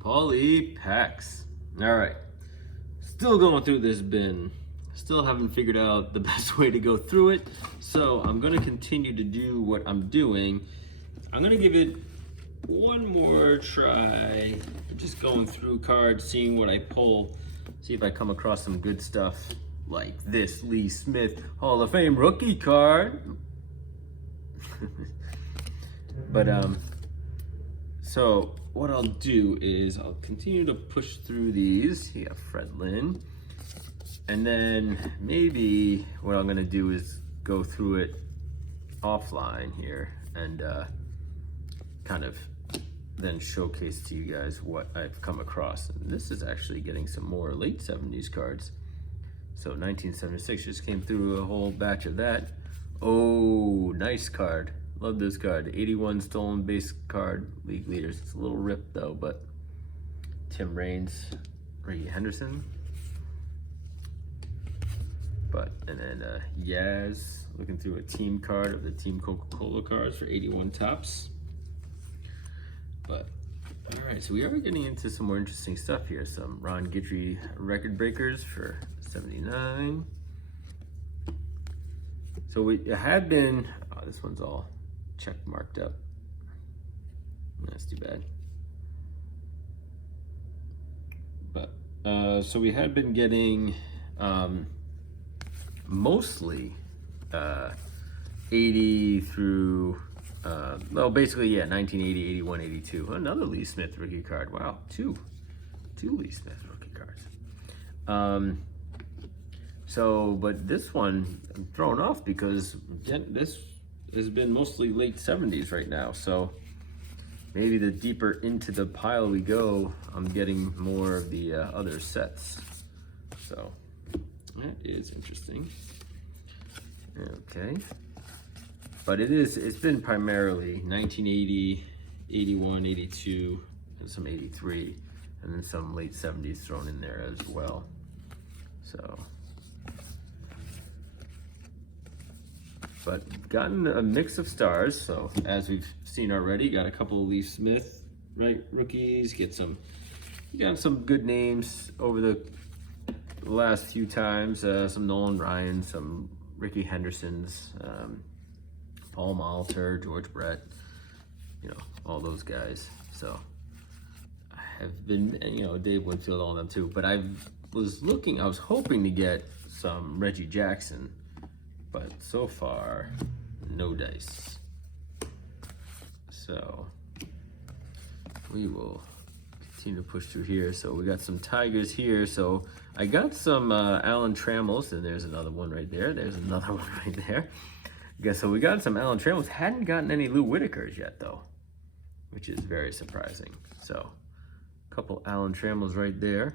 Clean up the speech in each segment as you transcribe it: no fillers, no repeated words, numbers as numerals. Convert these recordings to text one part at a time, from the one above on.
Poly packs. All right, still going through this bin. Still haven't figured out the best way to go through it. So I'm gonna continue to do what I'm doing. I'm gonna give it one more try. Just going through cards, seeing what I pull, see if I come across some good stuff like this Lee Smith Hall of Fame rookie card. But so what I'll do is I'll continue to push through these. You got Fred Lynn. And then maybe what I'm gonna do is go through it offline here and kind of then showcase to you guys what I've come across. And this is actually getting some more late 70s cards. So 1976 just came through a whole batch of that. Oh, nice card. Love this card. 81 stolen base card, league leaders. It's a little ripped though, but Tim Raines, Ricky Henderson. And then Yaz, looking through a team card of the Team Coca-Cola cards for 81 tops. But all right, so we are getting into some more interesting stuff here. Some Ron Guidry record breakers for 79. So we had been, oh, this one's all check marked up. That's too bad. But so we had been getting mostly 80 through well, basically, yeah, 1980, 81, 82. Another Lee Smith rookie card. Wow, two Lee Smith rookie cards. So, but this one I'm thrown off because again, this has been mostly late 70s right now. So maybe the deeper into the pile we go, I'm getting more of the other sets. So that is interesting. Okay. But it's been primarily 1980, 81, 82, and some 83, and then some late 70s thrown in there as well. So, but gotten a mix of stars. So as we've seen already, got a couple of Lee Smith rookies, got some good names over the last few times. Some Nolan Ryan, some Ricky Hendersons, Paul Molitor, George Brett, you know, all those guys. So I have been, you know, Dave Winfield, all of them too. But I was hoping to get some Reggie Jackson, but so far, no dice. So we will continue to push through here. So we got some Tigers here. So I got some Alan Trammels, and there's another one right there. There's another one right there. Okay, so we got some Alan Trammels. Hadn't gotten any Lou Whitakers yet though, which is very surprising. So a couple Alan Trammels right there.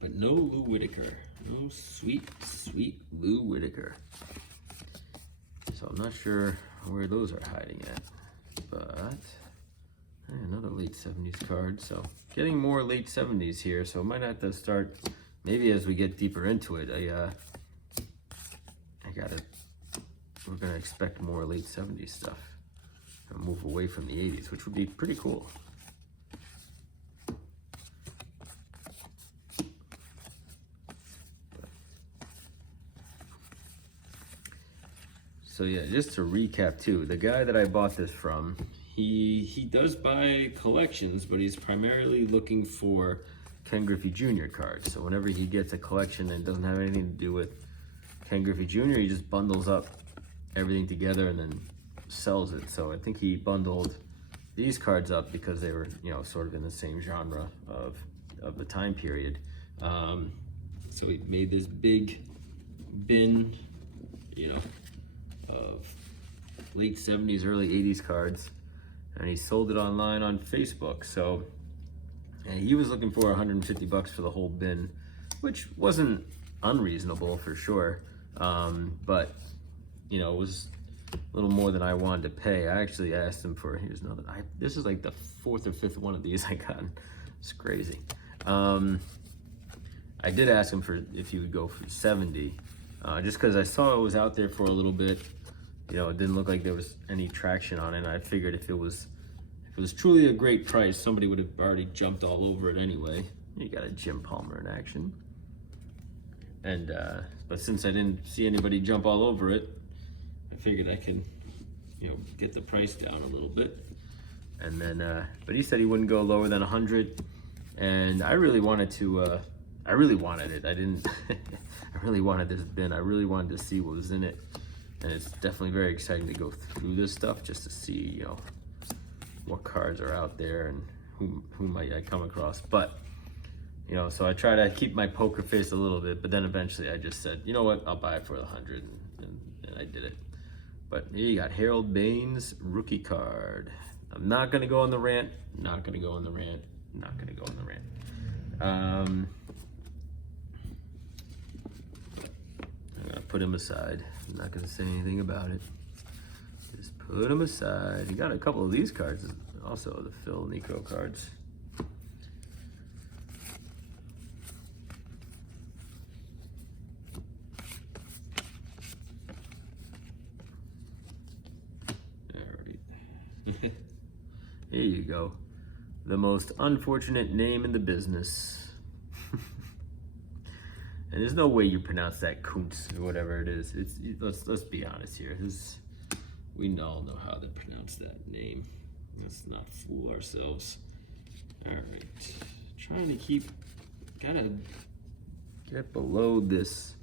But no Lou Whitaker. No sweet, sweet Lou Whitaker. So I'm not sure where those are hiding at, but another late 70s card. So getting more late 70s here. So I might have to start, maybe as we get deeper into it, we're gonna expect more late 70s stuff and move away from the 80s, which would be pretty cool. So yeah, just to recap too, the guy that I bought this from, he does buy collections, but he's primarily looking for Ken Griffey Jr. cards. So whenever he gets a collection that doesn't have anything to do with Ken Griffey Jr., he just bundles up everything together and then sells it. So I think he bundled these cards up because they were, you know, sort of in the same genre of the time period. So he made this big bin, you know, of late 70s, early 80s cards, and he sold it online on Facebook. So, and he was looking for 150 bucks for the whole bin, which wasn't unreasonable for sure. But you know, it was a little more than I wanted to pay. I actually asked him for, here's another, this is like the 4th or 5th one of these I got. It's crazy. I did ask him for if he would go for 70, just because I saw it was out there for a little bit. You know, it didn't look like there was any traction on it. I figured if it was if it was truly a great price, somebody would have already jumped all over it anyway. You got a Jim Palmer in action. And, but since I didn't see anybody jump all over it, I figured I can, you know, get the price down a little bit. And then, but he said he wouldn't go lower than 100. And I really wanted to, I really wanted it. I didn't, I really wanted this bin. I really wanted to see what was in it. And it's definitely very exciting to go through this stuff just to see, you know, what cards are out there and who might I come across. But, you know, so I try to keep my poker face a little bit, but then eventually I just said, you know what, I'll buy it for 100, and I did it. But here you got Harold Baines rookie card. I'm not gonna go on the rant, not gonna go on the rant, not gonna go on the rant. I'm gonna put him aside. I'm not gonna say anything about it. Just put him aside. He got a couple of these cards, also the Phil Nico cards. Here you go. The most unfortunate name in the business. And there's no way you pronounce that Kuntz or whatever it is. Let's be honest here. We all know how to pronounce that name. Let's not fool ourselves. All right, trying to gotta get below this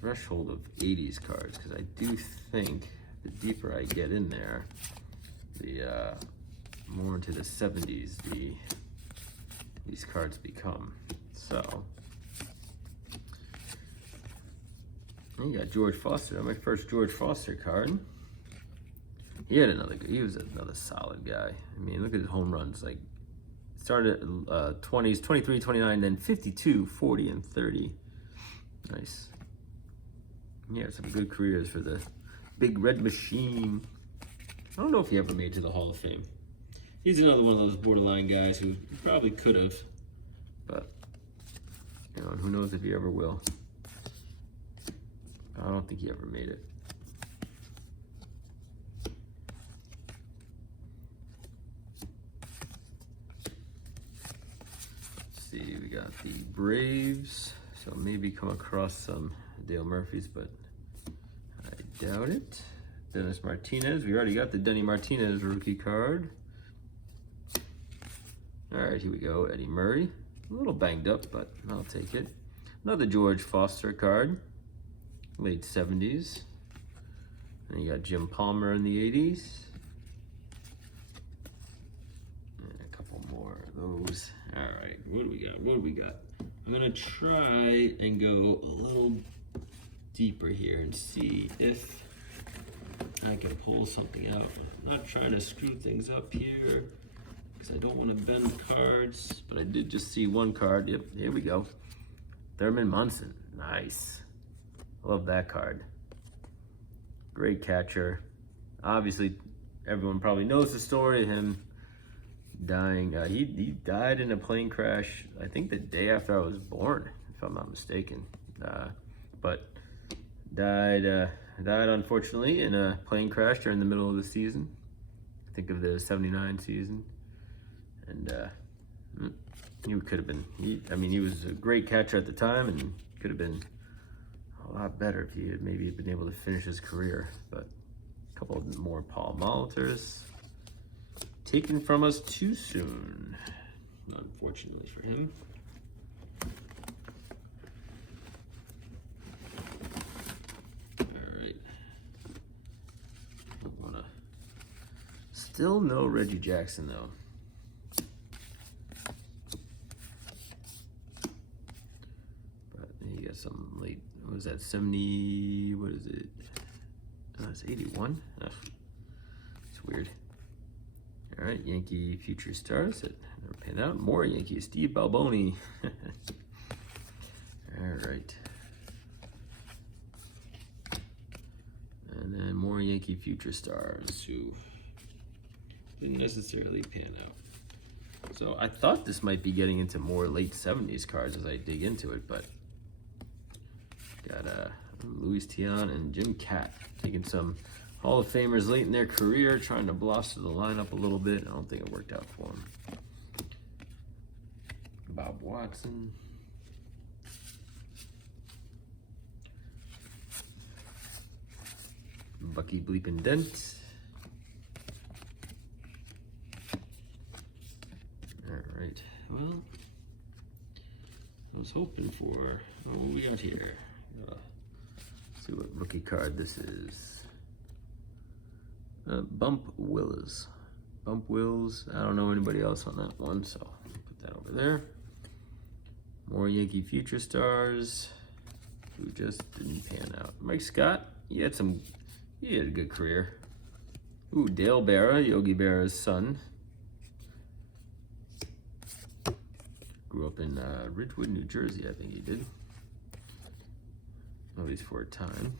threshold of 80s cards, because I do think the deeper I get in there, the more into the 70s these cards become. So you got George Foster. My first George Foster card. He was another solid guy. I mean, look at his home runs. Like, started at 20s, 23, 29, then 52, 40, and 30. Nice. Yeah, some good careers for the Big Red Machine. I don't know if he ever made it to the Hall of Fame. He's another one of those borderline guys who probably could have, but, you know, and who knows if he ever will. I don't think he ever made it. Let's see, we got the Braves, so maybe come across some Dale Murphys, but I doubt it. Dennis Martinez, we already got the Denny Martinez rookie card. All right, here we go, Eddie Murray. A little banged up, but I'll take it. Another George Foster card, late 70s. And you got Jim Palmer in the 80s. And a couple more of those. All right, what do we got? What do we got? I'm gonna try and go a little deeper here and see if I can pull something out. I'm not trying to screw things up here because I don't want to bend cards, but I did just see one card. Yep, here we go. Thurman Munson, nice. Love that card. Great catcher. Obviously, everyone probably knows the story of him dying. He died in a plane crash, I think the day after I was born, if I'm not mistaken. But died unfortunately in a plane crash during the middle of the season. Think of the 79 season. And he could have been, he was a great catcher at the time and could have been a lot better if he had maybe been able to finish his career. But a couple more Paul Molitors. Taken from us too soon, unfortunately for him. Still no Reggie Jackson though. But you got some late, what was that, 70, what is it? Oh, it's 81? Ugh. It's weird. All right, Yankee Future Stars that never panned out. More Yankees, Steve Balboni. All right. And then more Yankee Future Stars who didn't necessarily pan out. So I thought this might be getting into more late 70s cards as I dig into it, but got Luis Tiant and Jim Cat taking some Hall of Famers late in their career, trying to blossom the lineup a little bit. I don't think it worked out for him. Bob Watson. Bucky Bleepin' Dent. Alright, well, I was hoping for, what we got here? See what rookie card this is. Bump Wills. Bump Wills, I don't know anybody else on that one, so put that over there. More Yankee future stars who just didn't pan out. Mike Scott, he had a good career. Ooh, Dale Berra, Yogi Berra's son. Grew up in Ridgewood, New Jersey, I think he did. At least for a time.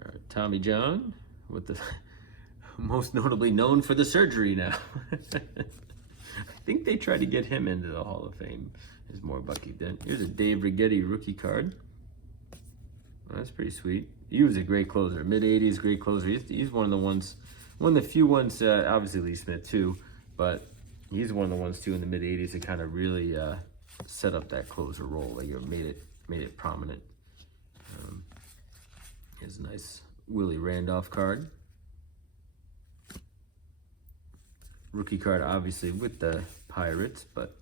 All right, Tommy John, with the most notably known for the surgery now. I think they tried to get him into the Hall of Fame. There's more Bucky Dent. Here's a Dave Righetti rookie card. Well, that's pretty sweet. He was a great closer, mid-'80s, great closer. He's one of the few ones, obviously Lee Smith too, but he's one of the ones too in the mid-'80s that kind of really set up that closer role, like made it prominent. Here's a nice Willie Randolph card. Rookie card, obviously, with the Pirates, but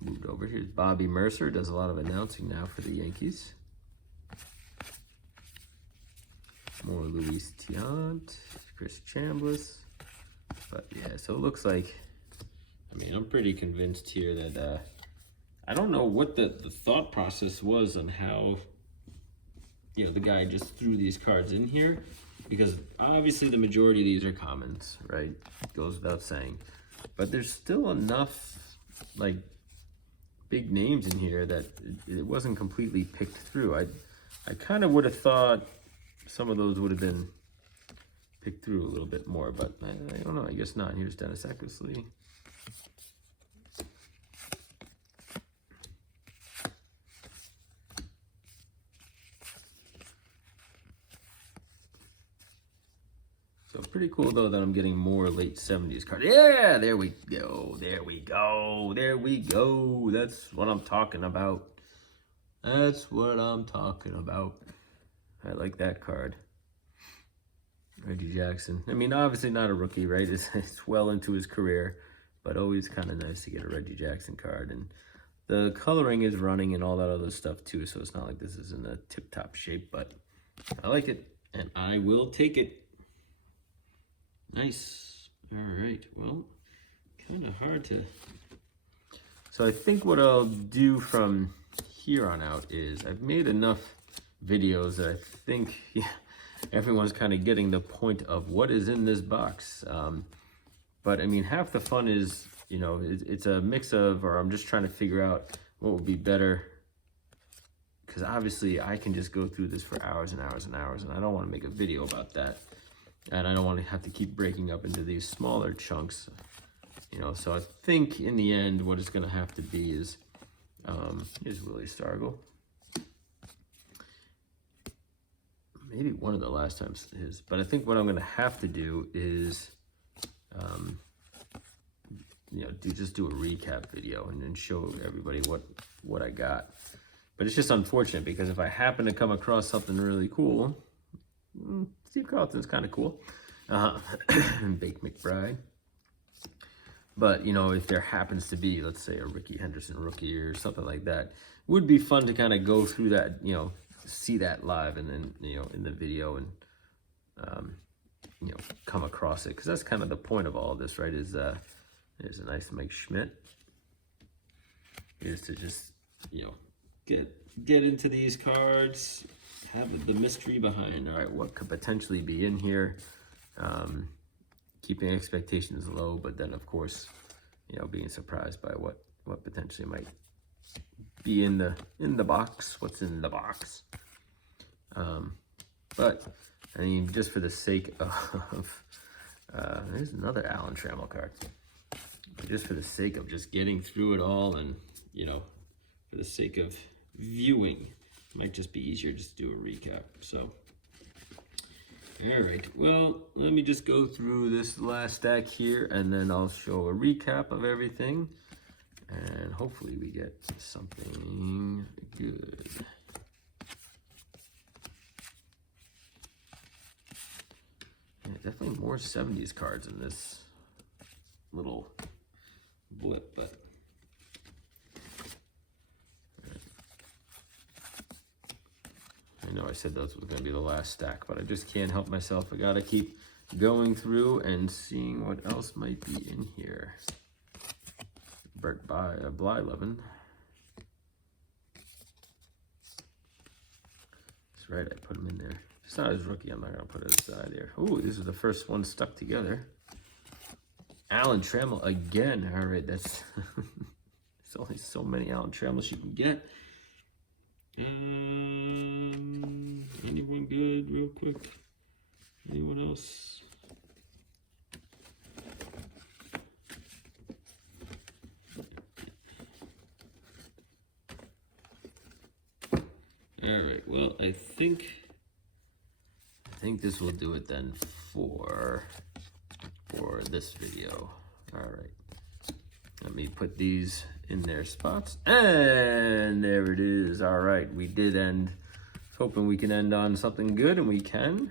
moved over. Here's Bobby Mercer, does a lot of announcing now for the Yankees. More Luis Tiant, Chris Chambliss. But yeah, so it looks like, I mean, I'm pretty convinced here that, I don't know what the thought process was on how, the guy just threw these cards in here. Because obviously the majority of these are commons, right? Goes without saying. But there's still enough, like, big names in here that it wasn't completely picked through. I kind of would have thought some of those would have been picked through a little bit more, but I don't know. I guess not. Here's Dennis Eckersley. So pretty cool though that I'm getting more late 70s cards. Yeah, there we go. There we go. There we go. That's what I'm talking about. That's what I'm talking about. I like that card. Reggie Jackson. I mean, obviously not a rookie, right? It's well into his career, but always kind of nice to get a Reggie Jackson card. And the coloring is running and all that other stuff too, so it's not like this is in a tip-top shape, but I like it, and I will take it. Nice. All right. Well, kind of hard to. So I think what I'll do from here on out is I've made enough videos that I think everyone's kind of getting the point of what is in this box. But I mean, half the fun is, it's a mix of, or I'm just trying to figure out what would be better. Because obviously I can just go through this for hours and hours and hours, and I don't want to make a video about that. And I don't want to have to keep breaking up into these smaller chunks, So I think in the end, what it's going to have to be is, here's Willie Stargell. Maybe one of the last times it is, but I think what I'm going to have to do is, just do a recap video and then show everybody what I got. But it's just unfortunate because if I happen to come across something really cool. Steve Carlton's kind of cool. Bake McBride. But, if there happens to be, let's say, a Ricky Henderson rookie or something like that, it would be fun to kind of go through that, see that live and then, in the video and, come across it. Because that's kind of the point of all of this, right, is there's a nice Mike Schmidt. Is to just, get into these cards, have the mystery behind, all right, what could potentially be in here, keeping expectations low, but then of course, being surprised by what potentially might be in the box, what's in the box. But I mean, just for the sake of, there's another Alan Trammell card. just for the sake of just getting through it all, and you know, for the sake of viewing, it might just be easier just to do a recap. So all right, well, let me just go through this last stack here, and then I'll show a recap of everything, and hopefully we get something good. Yeah, definitely more 70s cards in this little blip, but I know I said that was going to be the last stack, but I just can't help myself. I got to keep going through and seeing what else might be in here. Bert Blyleven. That's right, I put him in there. If it's not his rookie, I'm not going to put it aside here. Ooh, this is the first one stuck together. Alan Trammell again. All right, that's... There's only so many Alan Trammels you can get. Anyone good real quick? Anyone else? All right, well, I think this will do it then for this video. All right, let me put these in their spots, and there it is. All right, we did end. Hoping we can end on something good, and we can.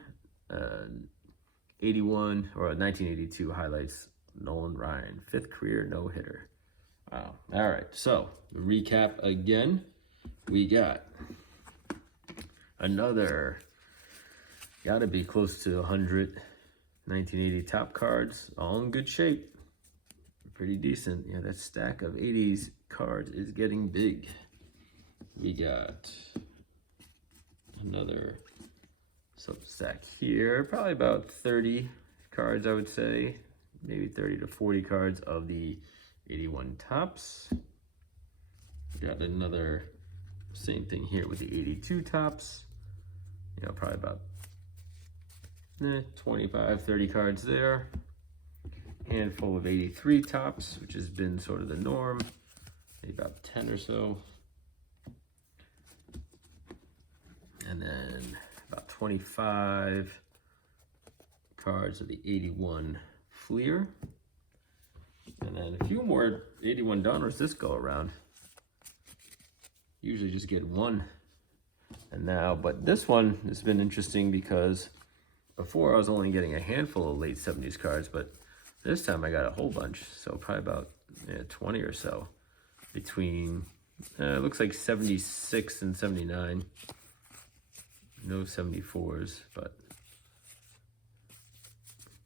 81 or 1982 highlights Nolan Ryan, 5th career no-hitter. Wow. All right, so recap again. We got another, gotta be close to 100 1980 top cards, all in good shape. Pretty decent. Yeah, that stack of 80s cards is getting big. We got another stack here, probably about 30 cards, I would say, maybe 30 to 40 cards of the 81 tops. Got another same thing here with the 82 tops, you know, probably about 25, 30 cards there. Handful of 83 tops, which has been sort of the norm, maybe about 10 or so. And then about 25 cards of the 81 Fleer. And then a few more 81 Donruss this go around. Usually just get one. And now, but this one has been interesting because before I was only getting a handful of late 70s cards, but this time I got a whole bunch. So probably about 20 or so between, it looks like 76 and 79. No 74s, but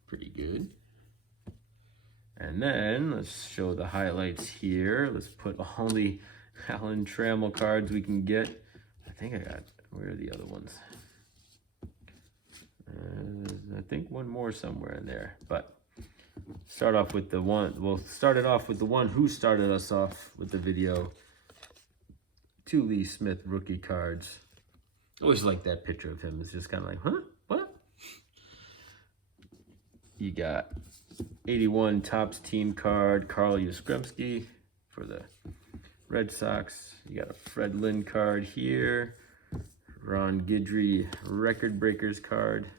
pretty good. And then let's show the highlights here. Let's put all the Alan Trammell cards we can get. I think I got, where are the other ones? I think one more somewhere in there, but start off with the one, we'll start it off with the one who started us off with the video. 2 Lee Smith rookie cards. Always like that picture of him. It's just kind of like, huh? What? You got 81 Topps team card, Carl Yastrzemski for the Red Sox. You got a Fred Lynn card here. Ron Guidry Record Breakers card.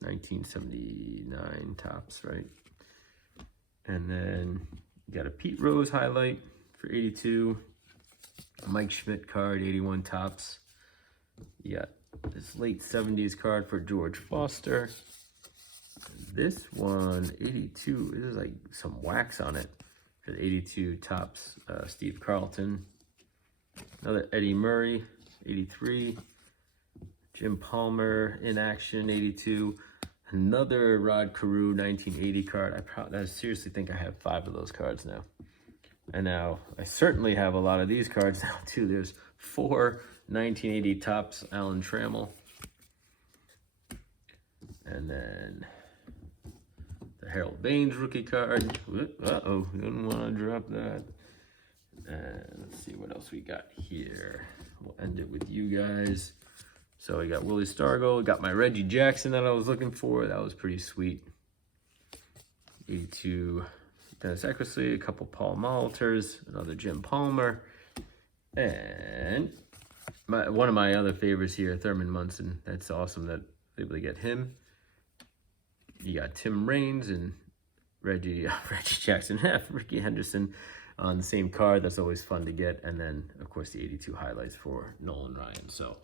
1979 Topps, right? And then you got a Pete Rose highlight for 82. A Mike Schmidt card, 81 Topps. You got this late 70s card for George Foster. This one, 82, this is like some wax on it. For the 82 Topps, Steve Carlton. Another Eddie Murray, 83. Jim Palmer in action, 82. Another Rod Carew 1980 card. I seriously think I have 5 of those cards now. And now I certainly have a lot of these cards now too. There's 4 1980 Topps Alan Trammell. And then the Harold Baines rookie card. Uh-oh, didn't want to drop that. And let's see what else we got here. We'll end it with you guys. So we got Willie Stargell, got my Reggie Jackson that I was looking for. That was pretty sweet. 82 Dennis Eckersley, a couple Paul Molitor's, another Jim Palmer, and one of my other favorites here, Thurman Munson. That's awesome that they able to get him. You got Tim Raines and Reggie Jackson F, Ricky Henderson on the same card. That's always fun to get. And then, of course, the 82 highlights for Nolan Ryan. So,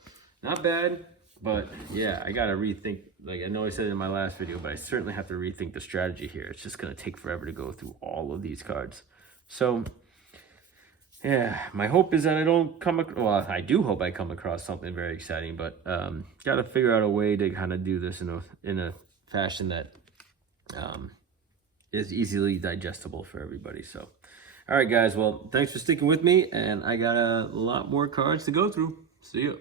not bad. But, yeah, I got to rethink. Like, I know I said it in my last video, but I certainly have to rethink the strategy here. It's just going to take forever to go through all of these cards. So, yeah, my hope is that I don't come across... Well, I do hope I come across something very exciting. But got to figure out a way to kind of do this in a fashion that is easily digestible for everybody. So, all right, guys. Well, thanks for sticking with me. And I got a lot more cards to go through. See you.